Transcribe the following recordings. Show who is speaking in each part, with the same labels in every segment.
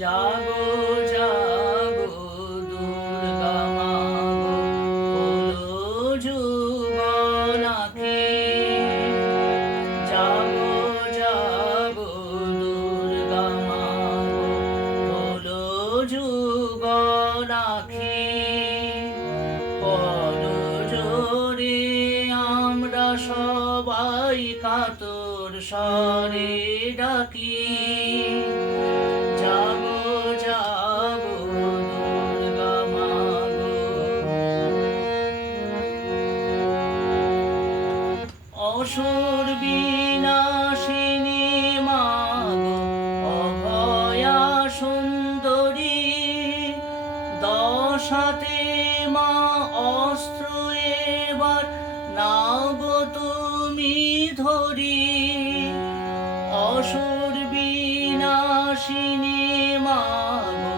Speaker 1: জাগো জাগো, দুর্গা মাগো যুগল আঁখি জাগো জাগো, দুর্গা মাগো হলো যুগল আঁখি জোরে আমরা সবাই কাতর স্বরে ডাকি। অসুর বিনাশিনী মাগো, অভয়া সুন্দরী দশ হাতে মা অস্ত্র এবার নাগো তুমি ধরি। অসুর বিনাশিনী মাগো,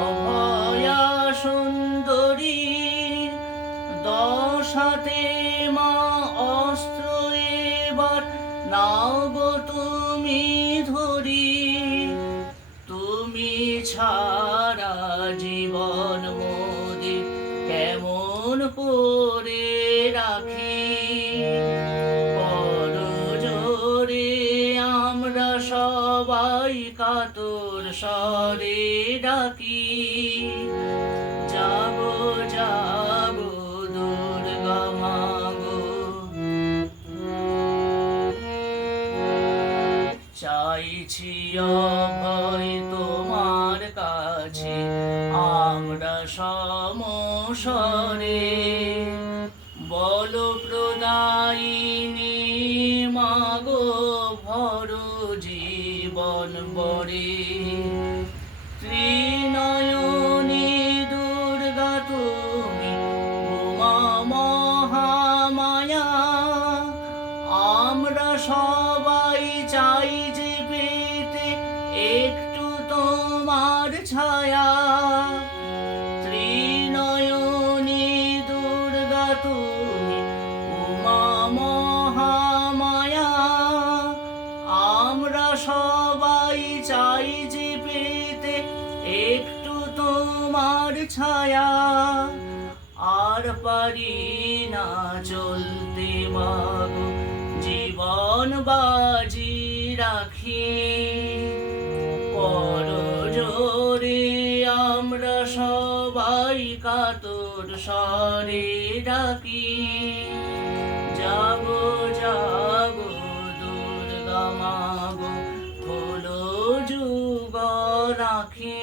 Speaker 1: অভয়া সুন্দরী দশ হাতে মা করে রাখি। বড় জোরে আমরা সবাই কাতর স্বরে ডাকি। চাইছি অভয় তোমার কাছে। আমরা সমসরে। বল প্রদায়িনী, মাগো ভর জীবন বরে। ত্রিনয়নী মহামায়া। আমরা সবাই ছায়া, ত্রিনয়নী দুর্গা তুমি, উমা মহামায়া। আমরা সবাই চাই যে পেতে একটু তোমার ছায়া, আর পারি না চলতে মাগো জীবন বাজি রাখি। আমরা সবাই কাতর সরে ডাকি। যাব যাব দুর্গা মাগো হলো যুগ রাখি